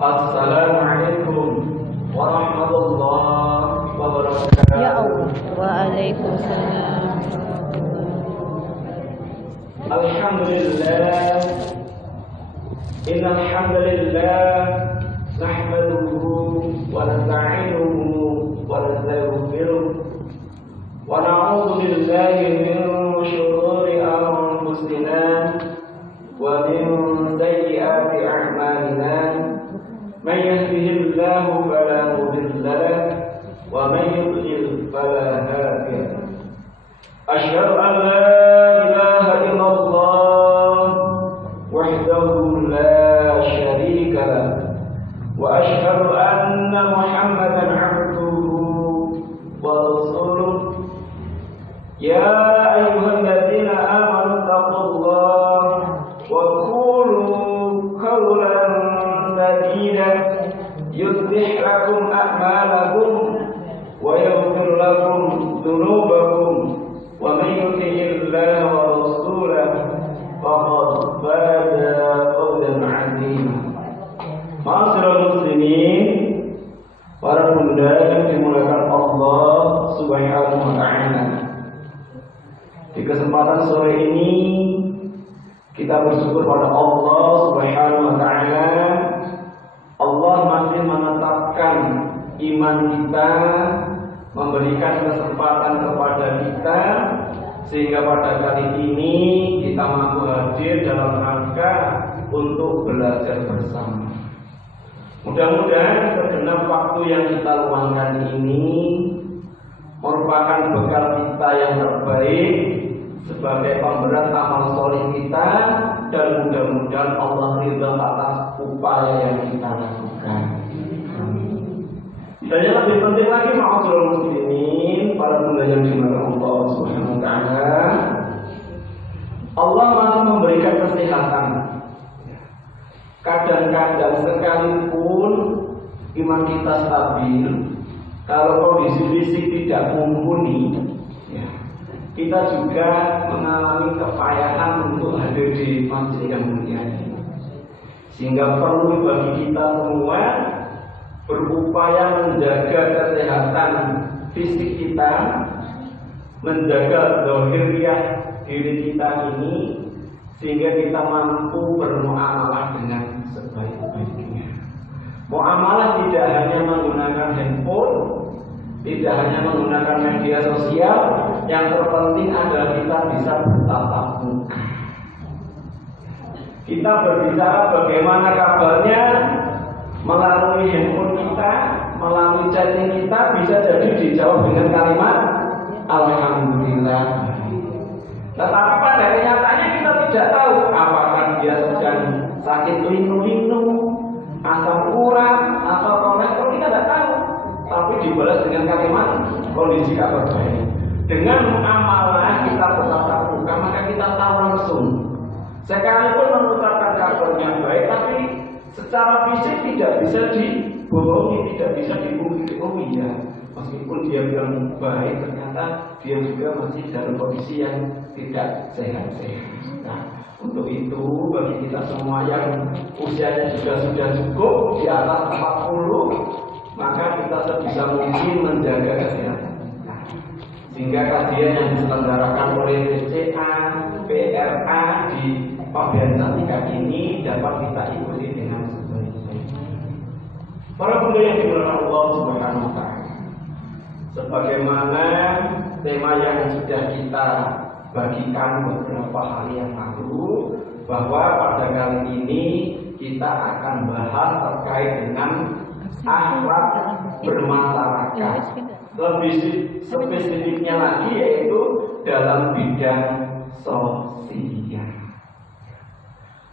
Assalamualaikum warahmatullahi wabarakatuh. Ya Allah. Waalaikumsalam. Alhamdulillah. Innal hamdalillah nahmaduhu wa nasta'inuhu wa nastaghfiruh wa na'udzu billahi min shururi anfusina wa min sayyiati a'malina. Man yahdihillahu fala mudilla lahu wa man yudlil fala hadiya lahu. Asyhadu an la ilaha illallah wahdahu la syarika lahu wa asyhadu anna Muhammadan 'abduhu wa rasuluh. Ya ayyuhalladzina amanu taqullaha wa qulu qawlan sadida yuslih lakum a'malakum wa yaghfir lakum dhunubakum wa man yuti'illaha wa rasulahu faqad faza fawzan 'azima. Ma'asyiral muslimin, para bunda yang dimuliakan Allah Subhanahu wa ta'ala. Di kesempatan sore ini kita bersyukur pada Allah Subhanahu wa ta'ala. Allah masih menetapkan iman kita, memberikan kesempatan kepada kita, sehingga pada kali ini kita mampu hadir dalam rangka untuk belajar bersama. Mudah-mudahan segenap waktu yang kita luangkan ini merupakan bekal kita yang terbaik sebagai pemberat amal soleh kita, dan mudah-mudahan Allah ridha atas upaya yang kita lakukan. Dan yang lebih penting lagi, ma'asyiral muslimin, para bunda yang dimuliakan Allah Subhanahu wa ta'ala, Allah masih memberikan kesehatan. Kadang-kadang sekalipun iman kita stabil, kalau kondisi fisik tidak mumpuni, kita juga mengalami kepayahan untuk hadir di masjid yang mulia ini. Sehingga perlu bagi kita semua berupaya menjaga kesehatan fisik kita, menjaga zahiriyah diri kita ini, sehingga kita mampu bermuamalah dengan sebaik-baiknya. Muamalah tidak hanya menggunakan handphone, tidak hanya menggunakan media sosial, yang terpenting adalah kita bisa bertatap muka. Kita berbicara bagaimana kabarnya melalui handphone kita, melalui chatting kita, bisa jadi dijawab dengan kalimat alhamdulillah. Tetapi pada kenyataannya kita tidak tahu apakah dia sedang sakit linu-linu, asam urat, atau kolesterol, kita tidak tahu. Tapi dibalas dengan kalimat kondisi kabar baik. Dengan muamalah kita bertatap muka, maka kita tahu langsung. Sekalipun mengucapkan kabarnya baik, tapi secara fisik tidak bisa dibohongi, tidak bisa dipungkiri. Oh iya, meskipun dia bilang baik, ternyata dia juga masih dalam kondisi yang tidak sehat-sehat. Nah, untuk itu bagi kita semua yang usianya juga sudah cukup di atas 40, maka kita sebisa mungkin menjaga kesehatan kita. Sehingga kajian yang diselenggarakan oleh PCA, PRA di Pabean Cantika ini dapat kita ikuti dengan sebaik-baiknya. Para bunda yang dimuliakan Allah Subhanahu wa ta'ala, sebagaimana tema yang sudah kita bagikan beberapa hari yang lalu, bahwa pada kali ini kita akan bahas terkait dengan akhlak bermasyarakat. Lebih spesifiknya lagi yaitu dalam bidang sosial.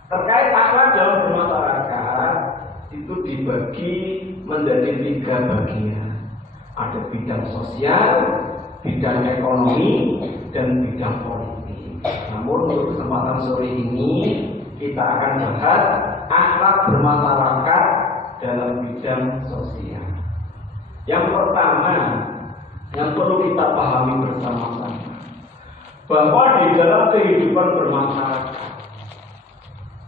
Terkait akhlak dalam bermasyarakat itu dibagi menjadi 3 bagian. Ada bidang sosial, bidang ekonomi, dan bidang politik. Namun untuk kesempatan sore ini kita akan bahas akhlak bermasyarakat dalam bidang sosial. Yang pertama yang perlu kita pahami bersama-sama, bahwa di dalam kehidupan bermasyarakat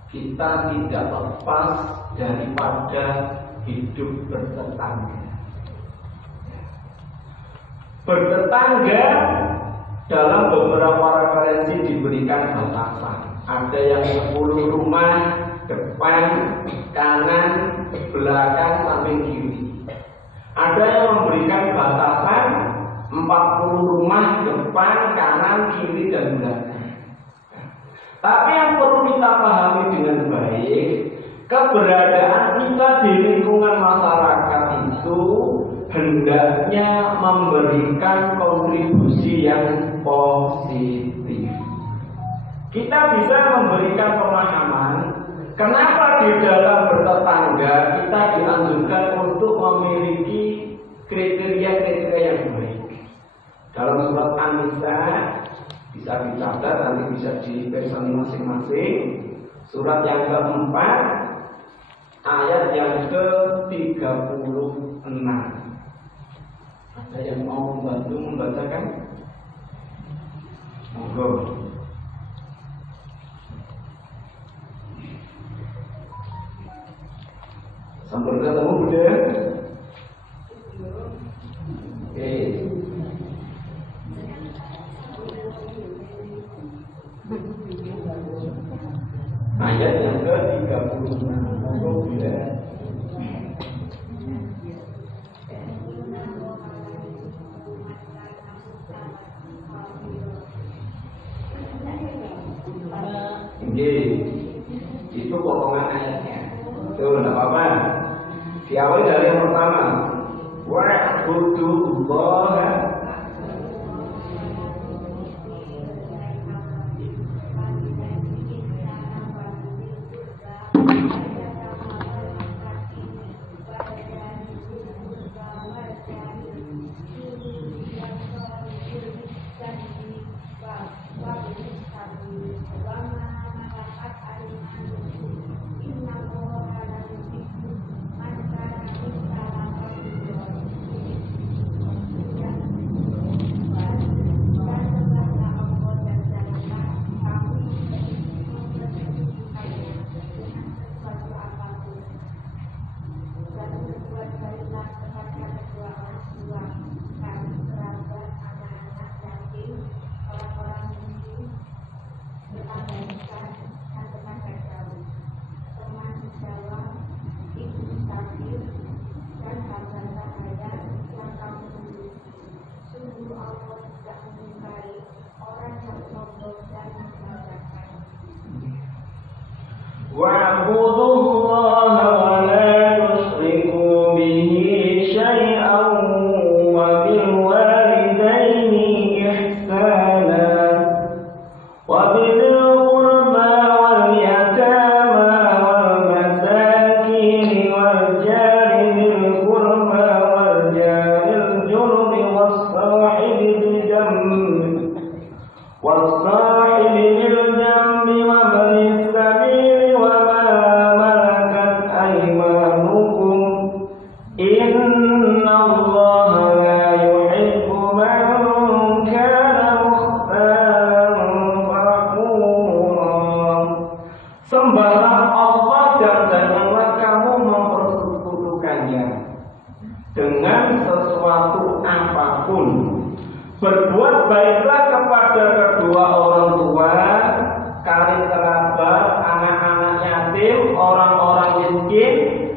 kita tidak lepas daripada hidup bertetangga. Bertetangga dalam beberapa referensi diberikan batasan. Ada yang 10 rumah, depan, kanan, belakang, samping kiri. Ada yang memberikan batasan 40 rumah, depan, kanan, kiri, dan belakang. Tapi yang perlu kita pahami dengan baik, keberadaan kita di lingkungan masyarakat itu hendaknya memberikan kontribusi yang positif. Kita bisa memberikan pemahaman kenapa di dalam bertetangga kita dianjurkan untuk memiliki kriteria-kriteria yang baik. Dalam surat An-Nisa bisa dicatat, nanti bisa dipersoni masing-masing. Surat yang keempat, ayat yang ke-36. Ada yang mau membantu membacakan? Monggo. Sampai ketemu Bunda. Oke. Ayat yang ke-36. Monggo Bunda. Itu potongan ayatnya. Itu tidak apa-apa. Diawali dari yang pertama. Wa'budullaha wa'budullaha wa la tusyriku bihi syai'an wa bil walidaini ihsana wa bil qurba wal yatama wal masakin wal jari bil qurba wal jaril junubi was sahibi bil jambi wa bani sabil Sembahlah Allah dan janganlah kamu mempersekutukannya dengan sesuatu apapun. Berbuat baiklah kepada kedua orang tua, karib kerabat, anak-anak yatim, orang-orang miskin,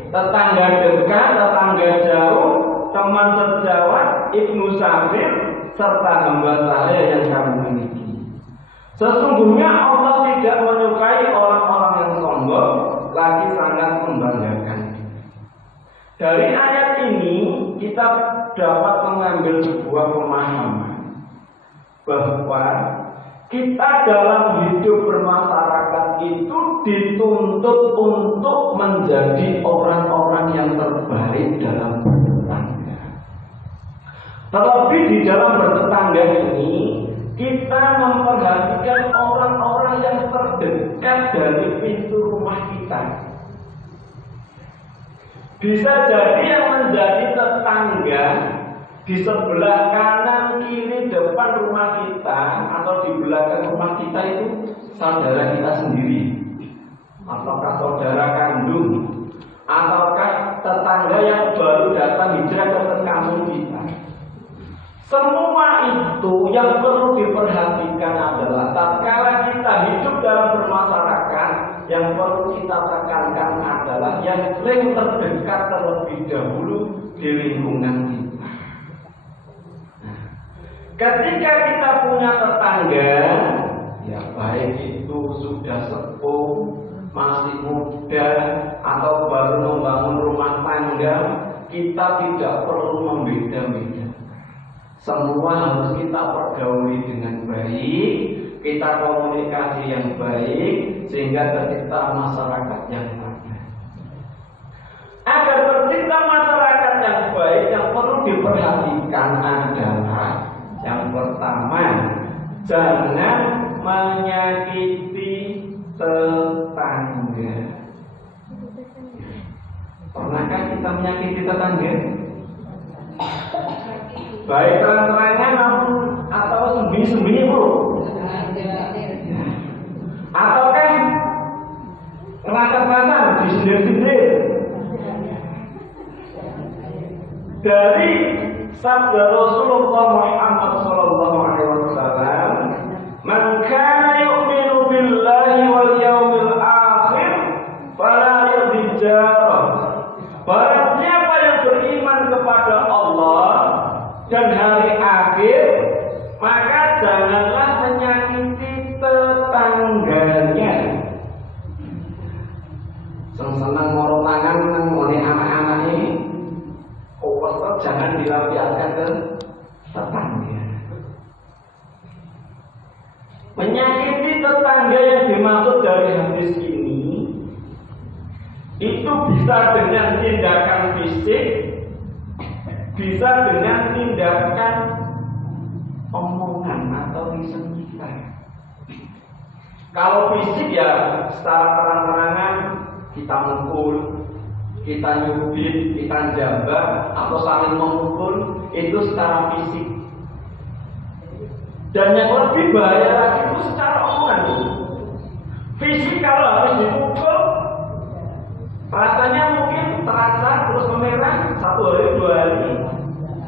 tetangga dekat, tetangga jauh, teman sejawat, ibnu sabil, serta hamba sahaya yang kamu miliki. Sesungguhnya Allah tidak menyukai orang-orang yang sombong, lagi sangat membanggakan. Dari ayat ini kita dapat mengambil sebuah pemahaman bahwa kita dalam hidup bermasyarakat itu dituntut untuk menjadi orang-orang yang terbaik dalam bertetangga. Terlebih di dalam bertetangga ini kita memperhatikan orang-orang yang terdekat dari pintu rumah kita. Bisa jadi yang menjadi tetangga di sebelah kanan, kiri, depan rumah kita atau di belakang rumah kita itu saudara kita sendiri. ataukah saudara kandung, ataukah tetangga yang baru datang hijrah ke kampung kita. Semua itu yang perlu diperhatikan adalah tatkala kita hidup dalam bermasyarakat, yang perlu kita tekankan adalah yang paling terdekat terlebih dahulu di lingkungan kita. Nah, ketika kita punya tetangga, ya baik itu sudah sepuh, masih muda, atau baru membangun rumah tangga, kita tidak perlu membeda-beda. Semua harus kita pergauli dengan baik, kita komunikasi yang baik, sehingga tercipta masyarakat yang baik. Agar tercipta masyarakat yang baik, yang perlu diperhatikan adalah yang pertama, jangan menyakiti tetangga. Pernahkah kita menyakiti tetangga? Baik terang-terangan atau sembunyi-sembunyi, Bu? Ataukah ngelakar-ngelakar di sindir-sindir? Dari sabda Rasulullah Muhammad sallallahu alaihi wasallam, "Man kana yu'minu billahi wal yawmil akhir fala yadhjar." Barang siapa yang beriman kepada Allah dan hari akhir, maka janganlah menyakiti tetangganya. Senang ngorong tangan oleh anak-anak ini, jangan dilampiaskan ke tetangga. Menyakiti tetangga yang dimaksud dari hadis ini, itu bisa dengan tindakan fisik, bisa dengan tindakan omongan atau lisan kita. Kalau fisik ya secara terang-terangan kita mukul, kita nyubit, kita jambat, atau saling memukul, itu secara fisik. Dan yang lebih bahaya lagi itu secara omongan. Fisik kalau habis dipukul, rasanya mungkin terasa terus memerah 1 hari 2 hari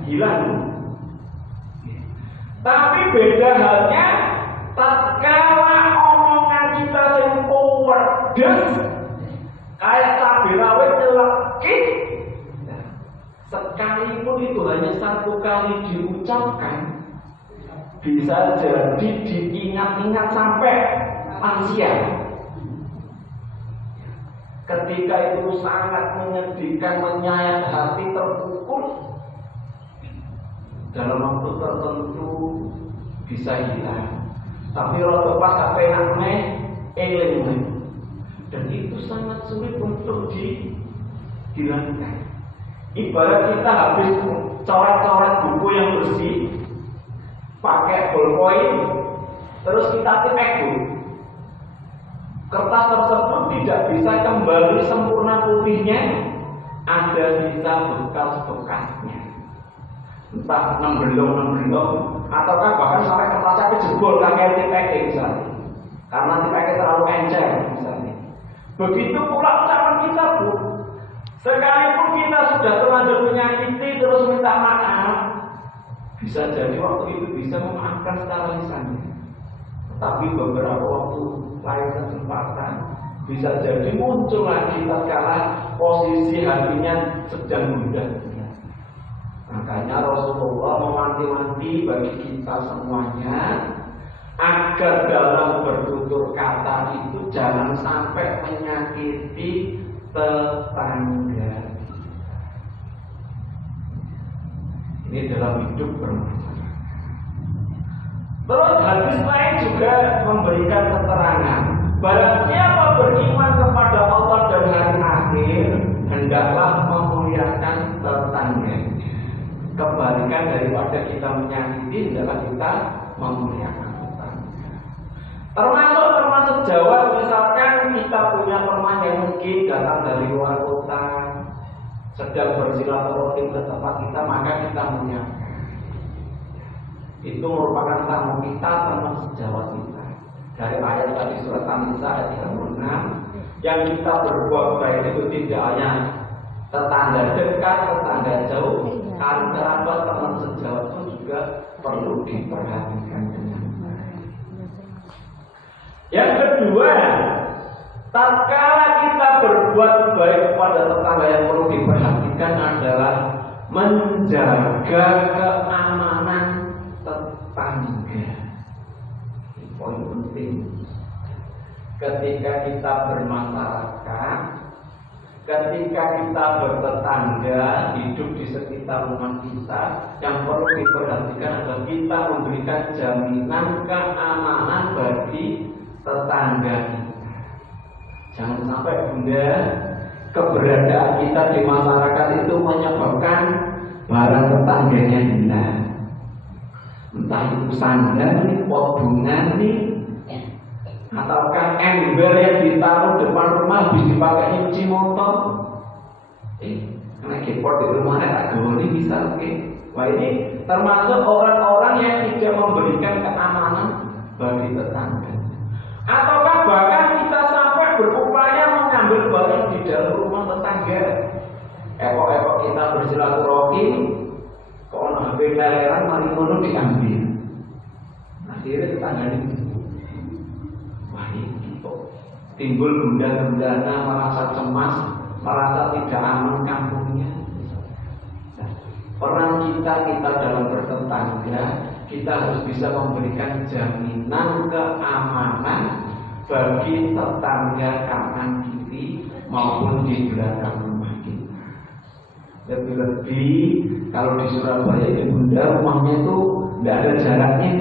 hilang. Tapi beda halnya tatkala omongan kita yang pedes kayak cabai rawit nyelekit, sekalipun itu hanya 1 kali diucapkan, bisa jadi diingat-ingat sampai lansia. Ketika itu sangat menyedihkan, menyayat hati, terpukul, dalam waktu tertentu bisa hilang. Tapi kalau pas sampai enak eling, dan itu sangat sulit untuk dihilangkan. Ibarat kita habis coret-coret buku yang bersih pakai ballpoint, terus kita tipek dulu. Kertas tersebut tidak bisa kembali sempurna putihnya, ada sisa bekas-bekasnya, entah nembelong, ataukah bahkan sampai kertasnya kejebol karena tipeknya misalnya, karena tipeknya terlalu encer misalnya. Begitu pula ucapan kita, Bu. Sekalipun kita sudah terlanjur menyakiti terus minta maaf, bisa jadi waktu itu bisa memaafkan secara lisannya. Tapi beberapa waktu lain kesempatan bisa jadi muncul lagi tatkala posisi hatinya sedang gundah. Makanya Rasulullah mewanti-wanti bagi kita semuanya agar dalam bertutur kata itu jangan sampai menyakiti tetangga. Ini dalam hidup bermasyarakat. Terus hadis lain juga memberikan keterangan, barang siapa beriman kepada Allah dan hari akhir, hendaklah memuliakan tetangganya. Kebalikan daripada kita menyakiti, hendaklah kita memuliakan tetangga. Termasuk Jawa, misalkan kita punya teman yang mungkin datang dari luar kota, sedang bersilaturahim ke tempat kita, maka kita memuliakan. Itu merupakan tamu kita, teman sejawat kita. Dari ayat tadi surat An-Nisa ayat 36, yang kita berbuat baik itu tidak hanya tetangga dekat, tetangga jauh, karena kerabat, teman sejauh itu juga perlu diperhatikan dengan baik. Yang kedua, tatkala kita berbuat baik pada tetangga, yang perlu diperhatikan adalah menjaga keamanan tetangga. Ini poin penting. Ketika kita bermasyarakat, ketika kita bertetangga, hidup di sekitar rumah kita, yang perlu diperhatikan adalah kita memberikan jaminan keamanan bagi tetangga kita. Jangan sampai Bunda, keberadaan kita di masyarakat itu menyebabkan barang tetangganya hilang. Entah itu sandal nih, pot bunga nih, ataukah ember yang ditaruh depan rumah habis dipakai nyuci motor. Karena keyboard di rumahnya tak goni bisa oke. Wah, ini termasuk orang-orang yang tidak memberikan keamanan bagi tetangga. Ataukah bahkan kita sampai berupaya mengambil barang di dalam rumah tetangga. Epok-epok kita bersilaturahim, kok HP teleran mari ngono diambil. Akhirnya tetangga ini timbul gundah-gundana, merasa cemas, merasa tidak aman kampungnya. Peran kita dalam bertetangga, kita harus bisa memberikan jaminan keamanan bagi tetangga kanan kiri maupun di belakang rumah kita. Lebih-lebih kalau di Surabaya ini Bunda, rumahnya itu tidak ada jaraknya.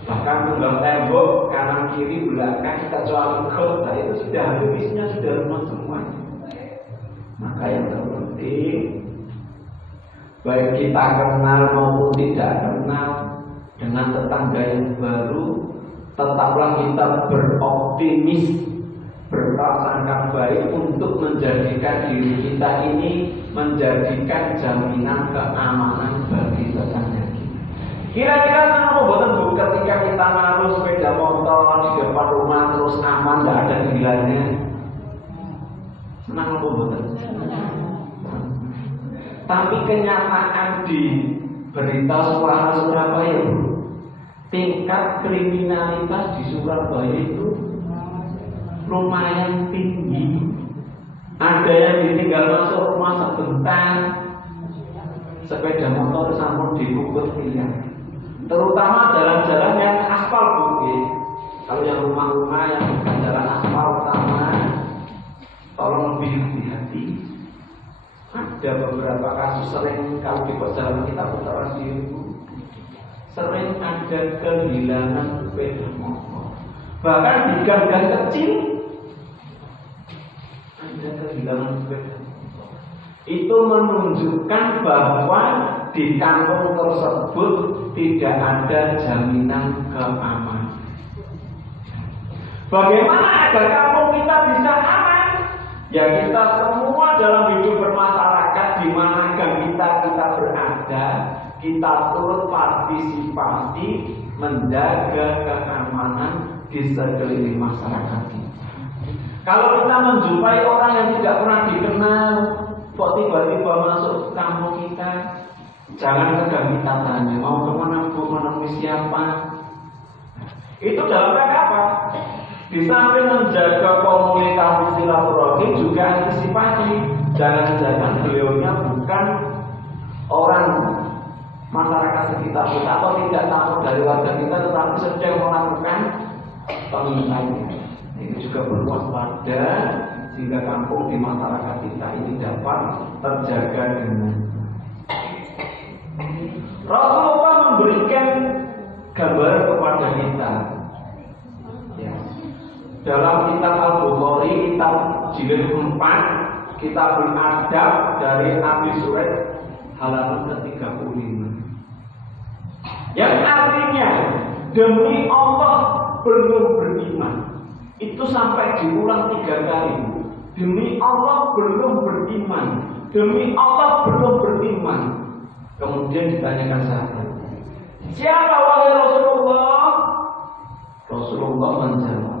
Bahkan tunggal tembok kanan kiri belakang kecuali kota itu sudah habisnya sudah rumah semua. Maka yang terpenting, baik kita kenal maupun tidak kenal, dengan tetangga yang baru, tetaplah kita beroptimis, berprasangka baik untuk menjadikan diri kita ini menjadikan jaminan keamanan bagi tetangga. Kira-kira senang membuat Bu ketika kita naruh sepeda motor di depan rumah terus aman, tidak ada gilanya. Senang membuat. Tapi kenyataan di berita Suara Surabaya, tingkat kriminalitas di Surabaya itu lumayan tinggi. Ada yang ditinggal masuk rumah sebentar, sepeda motor sampun dibungkus miliar. Terutama jalan-jalan yang aspal Bu. Kalau yang rumah-rumah yang bukan jalan aspal utama, tolong lebih hati-hati. Ada beberapa kasus sering kalau di perjalanan kita putar radio, sering ada kehilangan sepeda motor. Bahkan di gang-gang kecil ada kehilangan sepeda motor. Itu menunjukkan bahwa di kampung tersebut tidak ada jaminan keamanan. Bagaimana agar kampung kita bisa aman? Ya kita semua dalam hidup bermasyarakat di mana kita berada, kita turut partisipasi menjaga keamanan di sekeliling masyarakat kita. Kalau kita menjumpai orang yang tidak pernah dikenal, kok tiba-tiba masuk ke kampung kita, jangan segan kita tanya, mau kemana Bu, menemui siapa? Itu dalam rangka apa? Di samping menjaga komunikasi silaturahim juga antisipasi. Jangan-jangan beliaunya bukan orang masyarakat sekitar kita atau tidak tahu dari warga kita, tetapi sedang melakukan pengintaian. Ini juga perlu waspada sehingga kampung di masyarakat kita ini dapat terjaga dengan. Rasulullah memberikan gambar kepada kita. Ya. Dalam kitab Al-Bukhari, kitab jilid 4, kitab Al-Adab dari Abi Suraid halaman ke-35. Yang artinya demi Allah belum beriman. Itu sampai diulang 3 kali. Demi Allah belum beriman. Demi Allah belum beriman. Kemudian ditanyakan sahabat, siapa wahai Rasulullah? Rasulullah menjawab,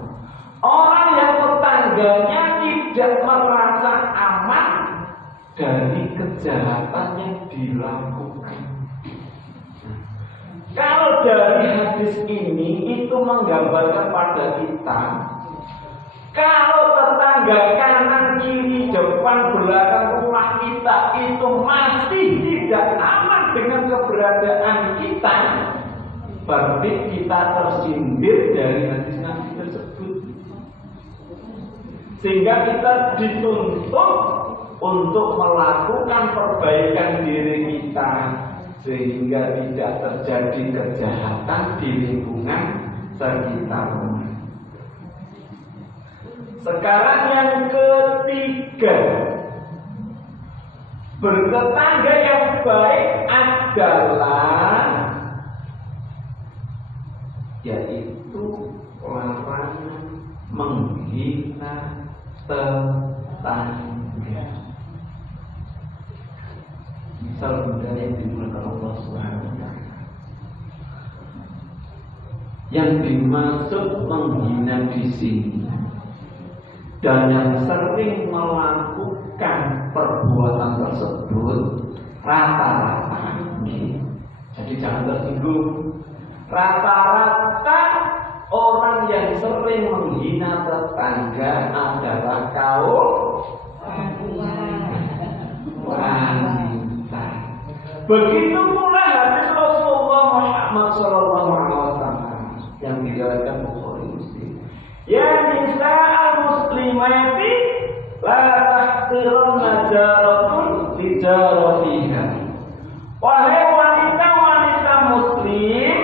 Orang yang tetangganya tidak merasa aman dari kejahatan yang dilakukan. Kalau dari hadis ini itu menggambarkan pada kita, kalau tetangga kanan, kiri, depan, belakang rumah kita itu masih tidak aman dengan keberadaan kita, berarti kita tersindir dari hadis Nabi tersebut. Sehingga kita dituntut untuk melakukan perbaikan diri kita, sehingga tidak terjadi kejahatan di lingkungan sekitar. Sekarang yang ketiga, bertetangga yang baik adalah yaitu larangan menghina tetangga. Misal benda yang dimuliakan Allah Subhanahu wa Ta'ala. Yang dimaksud menghina di sini dan yang sering melakukan perbuatan tersebut rata-rata, jadi jangan tersinggung. Rata-rata orang yang sering menghina tetangga adalah kaum wanita. Begitu pula hadis Rasulullah Muhammad SAW yang diriwayatkan Bukhari Muslim. Ya nisa al-muslimati la tahqirunna jaratun li jaratiha. Wahai wanita-wanita muslim,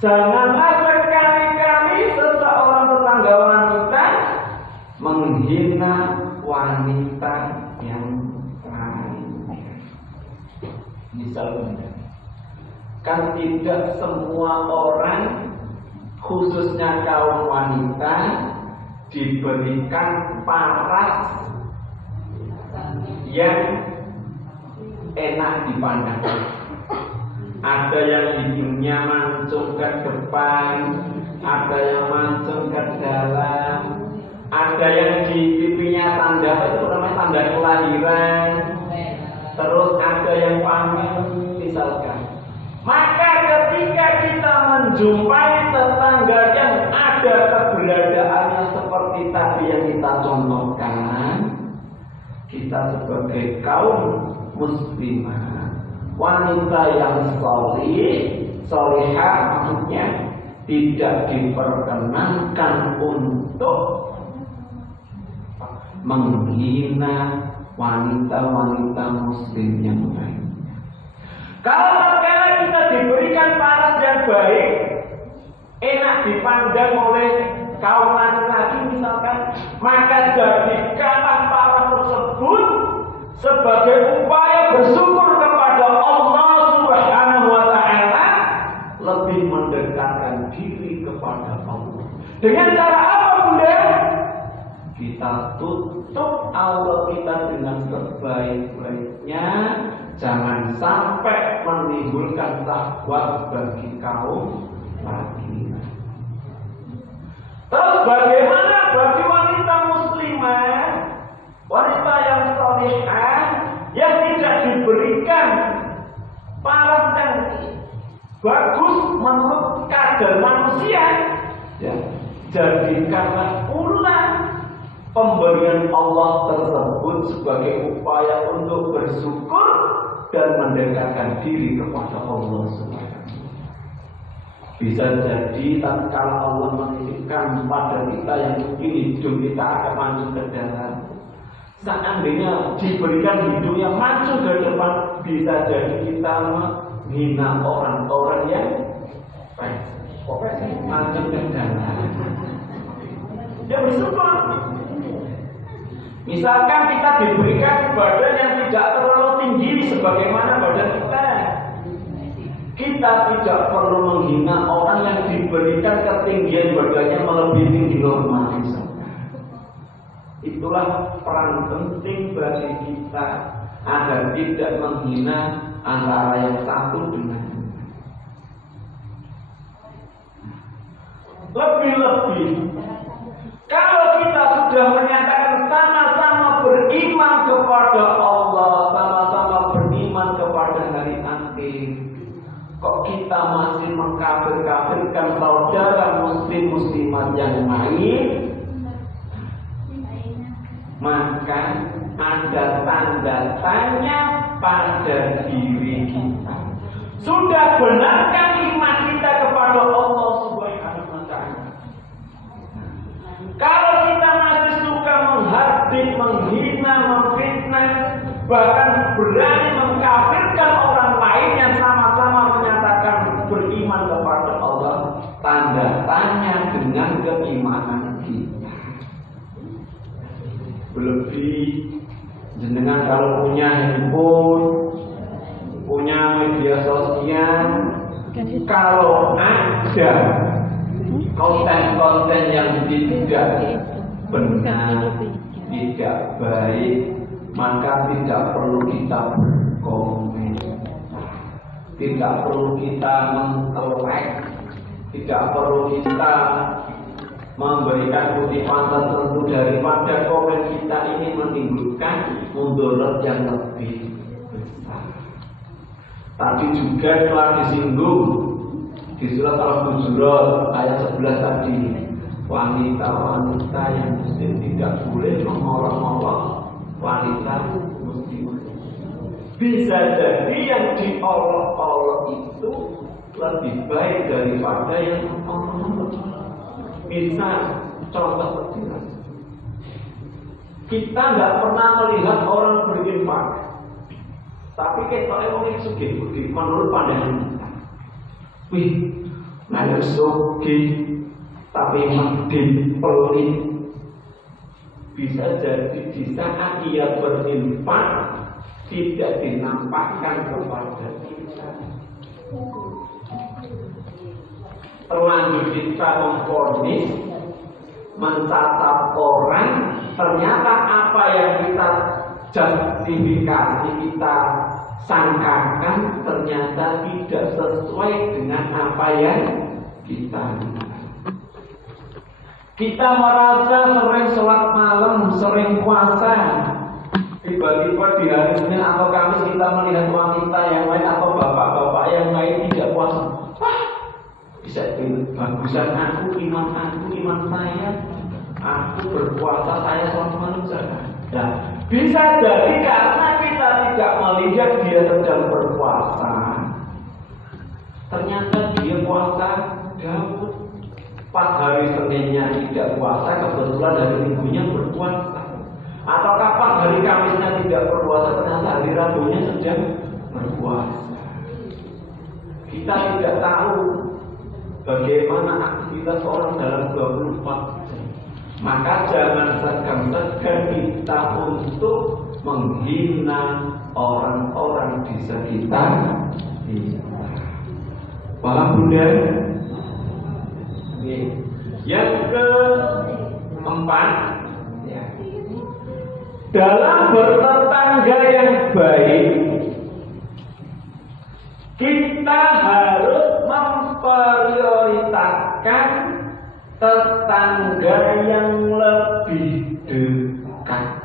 janganlah sekali-kali seseorang tetangga wanita menghina wanita yang lain. Misalnya, kan tidak semua orang, khususnya kaum wanita, diberikan paras yang enak dipandang. Ada yang hidungnya mancung ke depan, ada yang mancung ke dalam, ada yang di pipinya tanda, itu namanya tanda kelahiran. Terus ada yang pamer, misalkan. Maka ketika kita menjumpai tetangga yang ada keberadaannya seperti tadi yang kita contohkan, kita sebagai kaum muslimah, wanita yang solihah, maksudnya tidak diperkenankan untuk menghina wanita-wanita muslim yang lain. Kalau sekarang kita diberikan paras yang baik, enak dipandang oleh kaum laki-laki misalkan, maka jadikanlah paras tersebut sebagai upaya bersyukur kepada Allah Subhanahu wa Ta'ala, lebih mendekatkan diri kepada Allah. Dengan cara apa, Bunda? Kita tutup aurat kita dengan sebaik-baiknya. Jangan sampai menimbulkan syahwat bagi kaum laki. Terus bagaimana bagi wanita muslimah, wanita yang salihah, yang tidak diberikan paras yang bagus menurut kadar manusia, ya, jadikanlah pula pemberian Allah tersebut sebagai upaya untuk bersyukur dan mendekatkan diri kepada Allah Subhanahu. Bisa jadi tatkala Allah menitipkan pada kita yang mungkin hidung kita akan maju ke dalam, seandainya diberikan hidung yang maju ke depan, bisa jadi kita menghina orang-orang yang maju ke dalam. Ya bersyukur. Misalkan kita diberikan badan yang tidak terlalu tinggi sebagaimana badan kita, kita tidak perlu menghina orang yang diberikan ketinggian badannya melebihi tinggi normal. Itulah peran penting bagi kita agar tidak menghina antara yang satu dengan yang lain. Lebih-lebih Kalau kita sudah menyatakan sama-sama beriman kepada Allah, sama-sama beriman kepada hari akhir, kok kita masih mengkafir-kafirkan saudara muslim-muslimat yang lain, maka ada tanda tanya pada diri kita. Sudah benarkah iman kita kepada Allah Subhanahu wa Ta'ala? Kalau kita masih suka menghardik, menghina, memfitnah, bahkan berani mengkafirkan orang lain yang sama-sama menyatakan beriman kepada Allah, tanda tanya dengan keimanan kita. Lebih jenengan kalau punya handphone, punya media sosial, kalau ada konten-konten yang tidak benar, tidak baik, maka tidak perlu kita berkomen, tidak perlu kita mengkelek, tidak perlu kita memberikan kutipan tertentu daripada komen kita ini menimbulkan mudarat yang lebih besar. Tadi juga telah disinggung di surat Al-Hujurat ayat 11 tadi, wanita-wanita yang muslim tidak boleh mengolok-olok wanita muslimah. Bisa jadi yang diolok-olok itu lebih baik daripada yang mengolok-olok. Misal, contoh kecil, kita nggak pernah melihat orang berinfak, tapi kita orang yang sugih menurut pandangan kita. Wih, ada sugih, tapi medit pelit. Bisa jadi di saat dia berinfak tidak dinampakkan kepada kita. Terlanjur kita memvonis, mencatat orang, ternyata apa yang kita justifikasi, kita sangkakan ternyata tidak sesuai dengan apa yang kita inginkan. Kita merasa sering sholat malam, sering puasa, tiba-tiba di hari Senin atau Kamis kita melihat wanita yang lain atau bapak-bapak yang lain tidak puasa. Wah, bisa bagusan aku, iman saya, aku berpuasa, saya sholat malam saja. Nah, bisa jadi karena kita tidak melihat dia sedang berpuasa, ternyata dia puasa Daud. Pas hari Seninnya tidak puasa, kebetulan hari Minggunya berpuasa. Atau kapan hari Kamisnya tidak berpuasa, ternyata hari Rabunya sedang berpuasa. Kita tidak tahu bagaimana aktivitas orang dalam 24 jam. Maka jangan segan-segan kita untuk menghina orang-orang di sekitar kita. Paham Bunda? Yang keempat, ya, dalam bertetangga yang baik, kita harus memprioritaskan tetangga yang lebih dekat.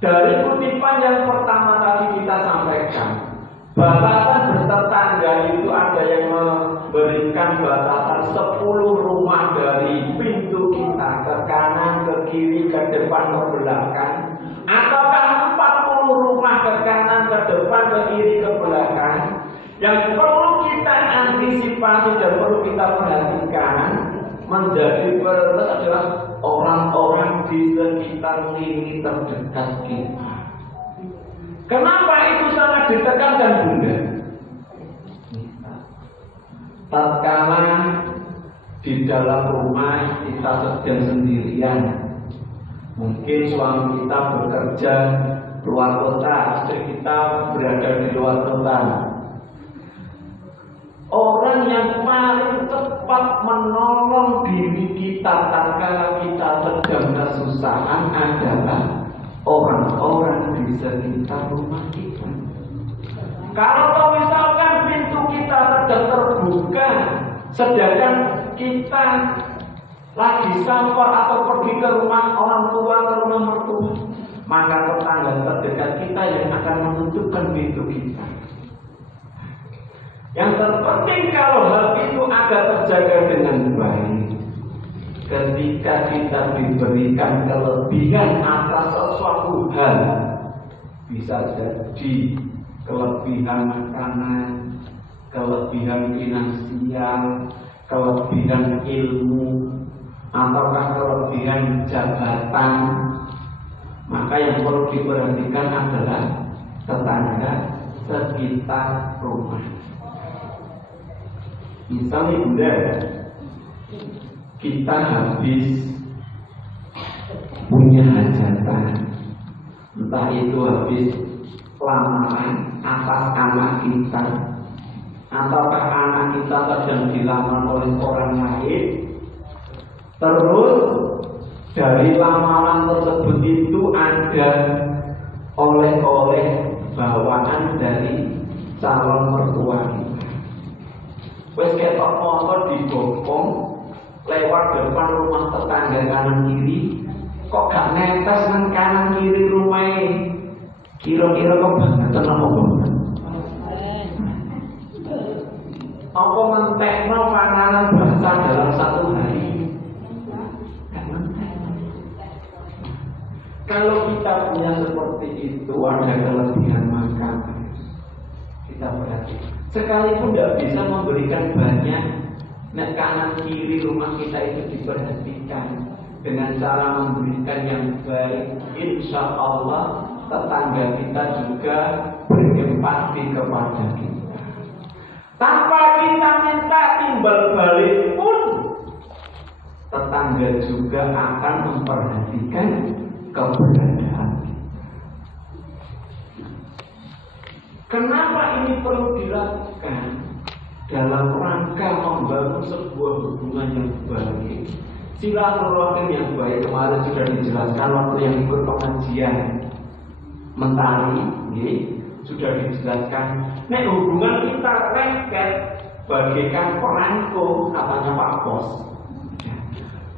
Dari kutipan yang pertama tadi kita sampaikan, batasan bertetangga itu ada yang memberikan batasan 10 rumah dari pintu kita ke kanan, ke kiri, ke depan, ke belakang, ataukah 40 rumah ke kanan, ke depan, ke kiri, ke belakang. Yang perlu kita antisipasi dan perlu kita perhatikan menjadi prioritas adalah orang-orang di sekitar lini terdekat kita. Kenapa itu sangat ditekankan Bunda? Tatkala di dalam rumah kita sedang sendirian, mungkin suami kita bekerja luar kota, istri kita berada di luar kota. Orang yang paling cepat menolong diri kita tatkala kita sedang kesusahan adalah orang-orang di sekitar rumah kita. Kalau misalkan pintu kita sedang terbuka, sedangkan kita lagi safar atau pergi ke rumah orang tua, ke rumah mertua, maka tetangga terdekat kita yang akan menentukan pintu kita. Yang terpenting kalau hal itu agar terjaga dengan baik. Ketika kita diberikan kelebihan atas sesuatu hal, bisa jadi kelebihan makanan, kelebihan finansial, kelebihan ilmu, ataukah kelebihan jabatan, maka yang perlu diperhatikan adalah tetangga sekitar rumah. Misalnya bunda, kita habis punya hajatan, entah itu habis lamaran atas anak kita, ataukah anak kita sedang dilamar oleh orang lain, terus dari lamaran tersebut itu ada oleh-oleh bawaan dari calon mertua kita. Wes ketok motor dibopong lewat depan rumah tetangga kanan kiri, kok gak netes nang kanan kiri rumahnya. Kira-kira kok bangetan apa banget? Apa mentekno panganan bangsa dalam satu hari? Kalau kita punya seperti itu, ada kelebihan makanan, kita perhatikan. Sekalipun tidak bisa memberikan banyak, nek kanan kiri rumah kita itu diperhatikan dengan cara memberikan yang baik, insya Allah tetangga kita juga berempati kepada kita. Tanpa kita minta timbal balik pun, tetangga juga akan memperhatikan keberadaan. Kenapa ini perlu dilakukan? Dalam rangka membangun sebuah hubungan yang baik, silaturahim yang baik. Kemarin sudah dijelaskan waktu yang ikut pengajian mentari, sudah dijelaskan. Nek hubungan kita lengket bagaikan perangko, katanya Pak Bos.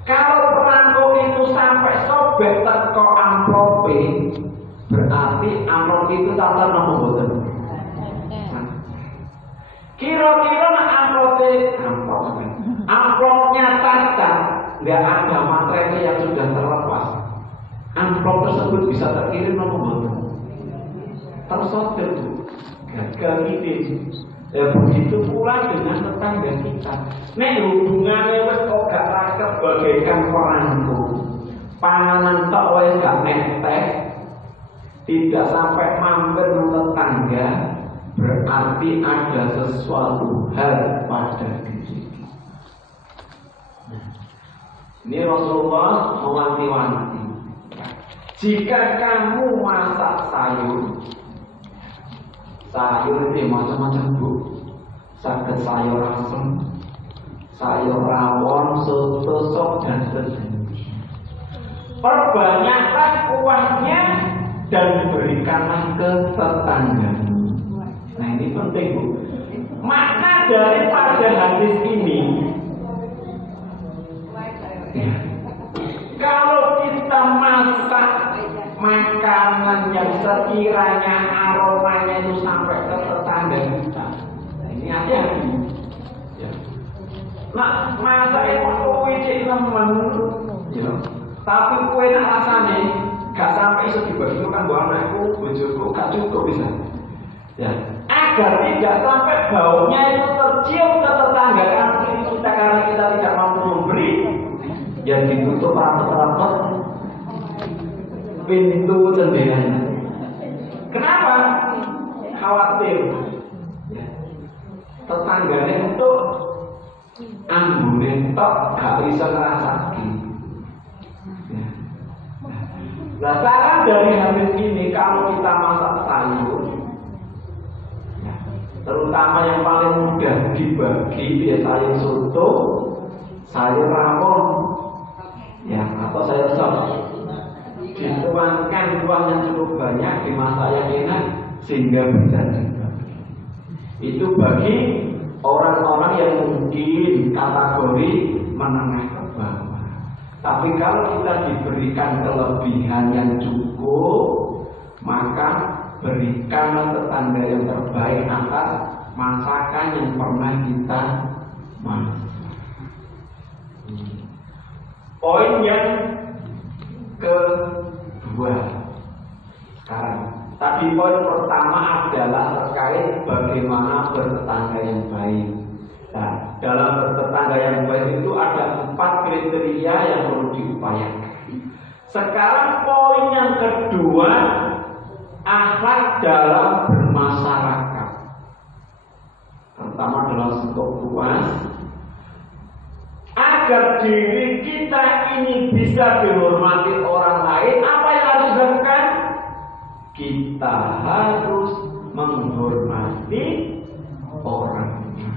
Kalau perangko itu sampai sobek teko amplope, berarti amplop itu tata nomor boten. Kira-kira amplopnya cacat, nggak ada materai yang sudah terlepas, amplop tersebut bisa terkirim nomor boten, tersortir, gagal ide. Ya begitu pula dengan tetangga kita. Nek hubungannya wes kok gak raket bagaikan perangko, panganan tok wes gak netes, tidak sampai mampir tetangga, berarti ada sesuatu hal pada diri. Ini Rasulullah mewanti-wanti. Jika kamu masak sayur itu macam-macam bu, saged sayur asem, sayur rawon, soto, sop dan sebagainya. Perbanyaklah kuahnya dan berikanlah ke tetangga. Nah ini penting bu. Makna daripada hadis ini, kalau kita masak makanan yang sekiranya aromanya itu sampai ke tetangga kita, nah, ini hati-hati. Ya. Nah, masak itu kue cek nemen, tapi kue nak rasanya gak sampai iso dibagi kan bawa anakku, bojoku gak cukup bisa. Ya. Agar tidak sampai baunya itu tercium ke tetangga kan kita karena kita tidak mampu memberi, ya ditutup rapat-rapat pintu jendelanya. Kenapa? Khawatir tetangganya itu ambune tok gak bisa ngerasakin. Nah, saran dari hadis ini kalau kita masak sayur, terutama yang paling mudah dibagi, ya sayur soto, sayur rawon, ya atau sayur sop. Dituangkan uang yang cukup banyak, dimasak yang enak sehingga bisa dibagi. Itu bagi orang-orang yang mungkin kategori menengah ke bawah. Tapi kalau kita diberikan kelebihan yang cukup, maka berikanlah tetangga yang terbaik atas masakan yang pernah kita masak. Poin yang kedua sekarang. Tadi poin pertama adalah terkait bagaimana bertetangga yang baik. Nah, dalam bertetangga yang baik itu ada 4 kriteria yang perlu diupayakan. Sekarang poin yang kedua, akhlak dalam bermasyarakat. Pertama dalam skop luas, agar diri kita ini bisa dihormati orang lain, apa yang harus dilakukan? Kita harus menghormati orang lain.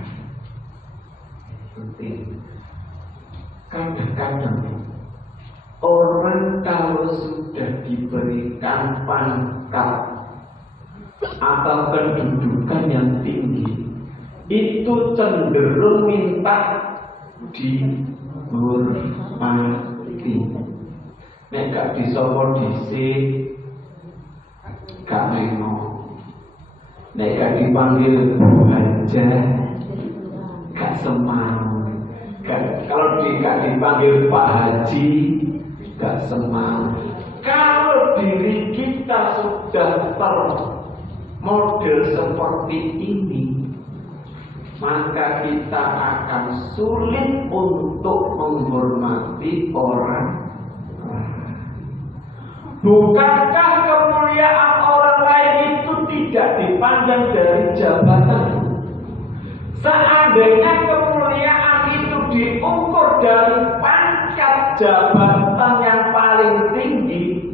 Penting. Kadang-kadang orang kalau sudah diberikan pangkat atau kedudukan yang tinggi, itu cenderung minta dihormati. Nek gak disapa dhisik gak mau. Nek gak dipanggil Bu Haja gak semau. Kalau gak dipanggil Pak Haji gak semau. Kalau diri kita sudah termodel seperti ini, maka kita akan sulit untuk menghormati orang lain. Bukankah kemuliaan orang lain itu tidak dipandang dari jabatan? Seandainya kemuliaan itu diukur dari pangkat jabatan yang paling tinggi,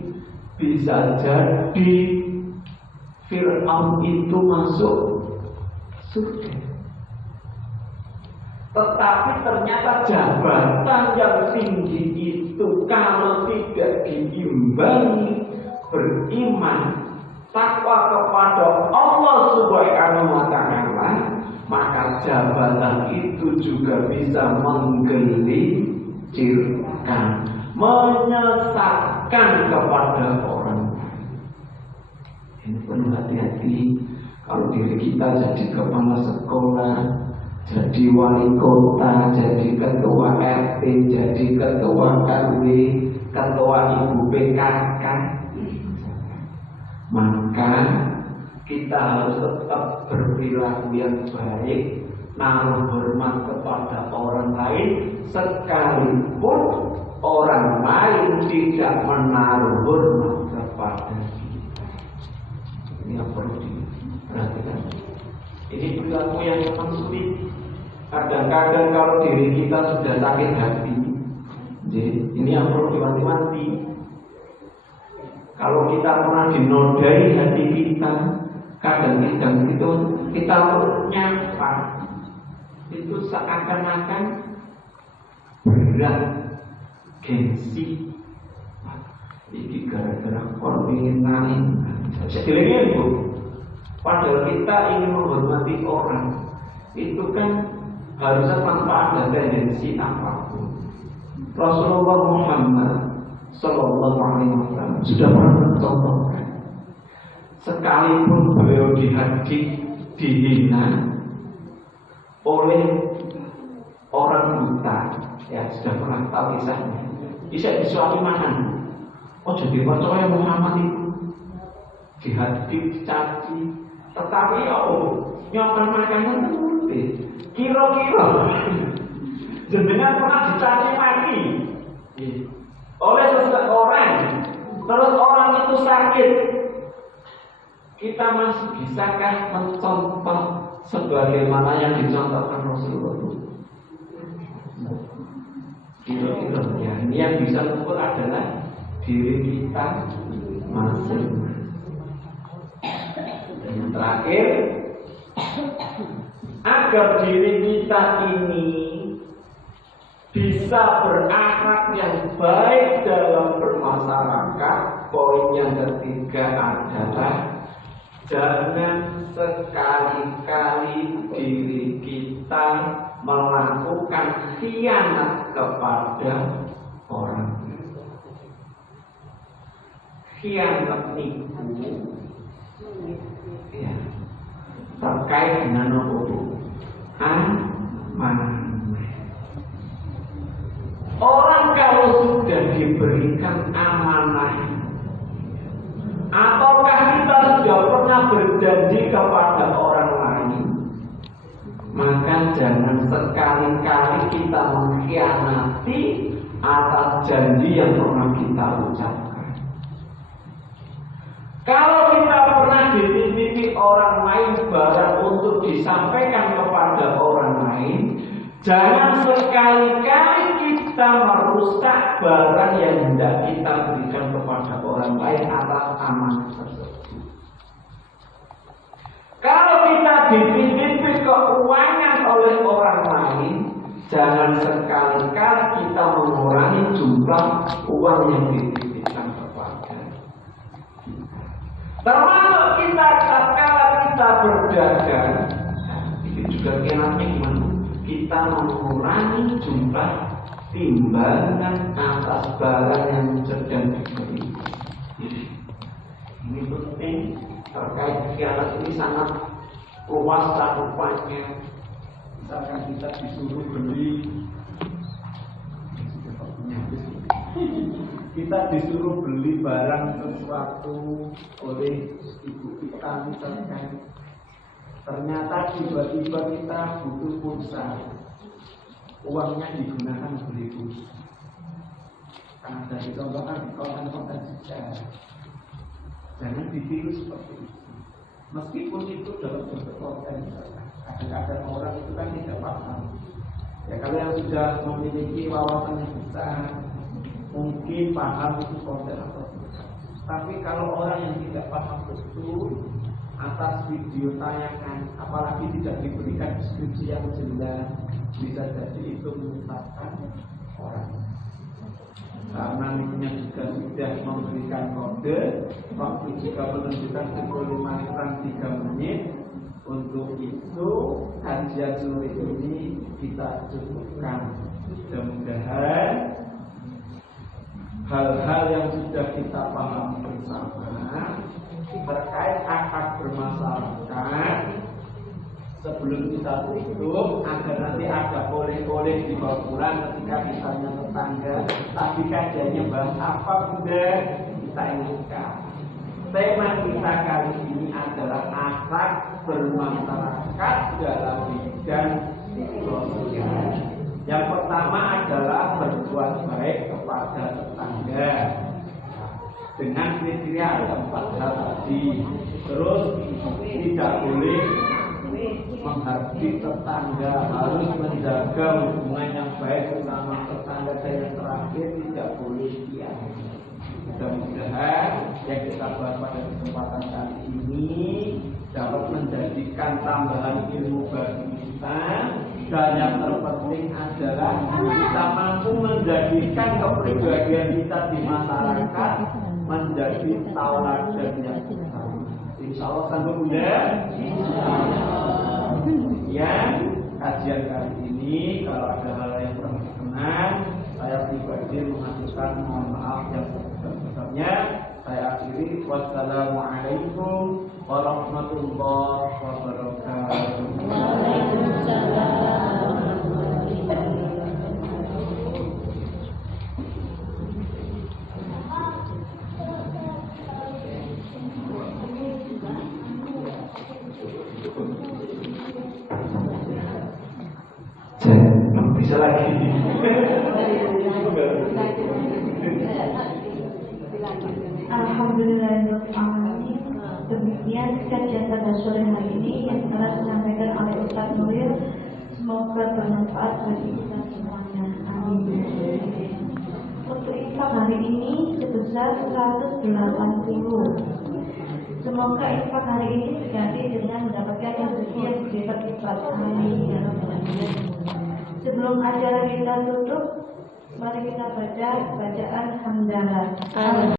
bisa jadi Fir'aun itu masuk surga. Tetapi ternyata jabatan yang tinggi itu kalau tidak diimbangi beriman, takwa kepada Allah Subhanahu wa Ta'ala, maka jabatan itu juga bisa menggelincirkan, menyesatkan kepada orang. Ini perlu hati-hati. Kalau diri kita jadi kepala sekolah, jadi wali kota, jadi ketua RT, jadi ketua RW, ketua ibu PKK, maka kita harus tetap berperilaku yang baik, naruh hormat kepada orang lain, sekalipun orang lain tidak menaruh hormat kepada kita. Ini yang perlu diperhatikan. Ini perilaku yang memang sulit. Kadang-kadang kalau diri kita sudah sakit hati, ini yang perlu diwanti-wanti. Kalau kita pernah dinodai hati kita, kadang-kadang itu kita nyapa, itu seakan-akan berat, gengsi. Ini gara-gara orang ingin nangin. Sekelilingnya itu. Padahal kita ingin menghormati orang, itu kan harusnya tanpa ada tendensi apapun. Rasulullah Muhammad Sallallahu Alaihi Wasallam sudah pernah mencontohkan, sekalipun beliau dihina oleh orang buta, ya sudah pernah tahu kisahnya. Bisa disuapi makan. Oh jadi percaya Muhammad itu dicaci, tetapi nyokan makanan itu kira-kira jenengan pernah dicaci maki oleh seseorang, terus orang itu sakit, kita masih bisakah mencontoh sebagaimana yang dicontohkan Rasulullah? Kira-kira ya, ini yang bisa mengukur adalah diri kita masing-masing. Yang terakhir, agar diri kita ini bisa berakhlak yang baik dalam bermasyarakat, poin yang ketiga adalah jangan sekali-kali diri kita kita melakukan khianat kepada orang. Khianat niku ya, terkait dengan amanah. Orang kalau sudah diberikan amanah, ataukah kita sudah pernah berjanji kepada orang lain, maka jangan sekali-kali kita mengkhianati atas janji yang pernah kita ucapkan. Kalau kita pernah dititipi orang lain barang untuk disampaikan kepada orang lain, jangan sekali-kali kita merusak barang yang hendak kita berikan kepada orang lain atas amanah tersebut. Kalau kita dititipi keuangan oleh orang lain, jangan sekali-kali kita mengurangi jumlah uang yang dititipkan kepada kita. Termasuk kita tatkala kita berdagang, itu juga kira-kira gimana? Kita mengurangi jumlah timbangan atas barang yang sedang dibeli. Ini penting, terkait khianat ini sangat luas cakupannya. Misalkan kita disuruh beli, kita disuruh beli barang sesuatu oleh ibu kita misalkan, ternyata tiba-tiba kita butuh pulsa, uangnya digunakan beli pulsa. Karena ada dicontohkan di konten-konten sejarah. Jangan ditiru seperti itu. Meskipun itu dalam bentuk konten, kadang-kadang orang itu kan tidak paham. Ya kalau yang sudah memiliki wawasan yang besar, mungkin paham itu konten atau bukan. Tapi kalau orang yang tidak paham betul atas video tayangan, apalagi tidak diberikan deskripsi yang jelas, bisa jadi itu menyesatkan orang. Karena mikunya juga sudah memberikan kode, waktu juga menunjukkan pukul 5:03. Untuk itu kajian sore ini kita cukupkan. Mudah-mudahan hal-hal yang sudah kita pahami bersama terkait akad bermasyarakat sebelum kita tutup, agar nanti ada oleh-oleh di bawah bulan ketika misalnya tetangga, tapi kajiannya bahas apa Bunda, kita ingatkan. Tema kita kali ini adalah akad bermasyarakat dalam bidang sosial. Yang pertama adalah berbuat baik kepada tetangga dengan kriteria ada 4 hal tadi. Terus tidak boleh menghargai tetangga, harus menjaga hubungan yang baik bersama tetangga, dan yang terakhir tidak boleh khianat. Mudah-mudahan yang kita bahas pada kesempatan kali ini dapat menjadikan tambahan ilmu bagi kita, dan yang terpenting adalah kita mampu menjadikan kepribadian kita di masyarakat menjadi tauladan yang besar. Insya Allah sanggup Bunda. Ya, kajian kali ini kalau ada hal yang kurang berkenan, saya pribadi mengaturkan mohon maaf yang sebesar-besarnya. Saya akhiri, wassalamualaikum warahmatullahi wabarakatuh. Waalaikumsalam. Bisa lagi. Alhamdulillahirrahmanirrahim. Demikian kajian pada sore hari ini yang telah disampaikan oleh Ustaz Nuril. Semoga bermanfaat bagi kita semuanya. Amin. Untuk infak hari ini sebesar 180. Semoga infak hari ini terganti dengan mendapatkan rezeki yang berlipat-lipat. Amin ya rabbal alamin. Sebelum acara kita tutup, mari kita baca bacaan hamdalah.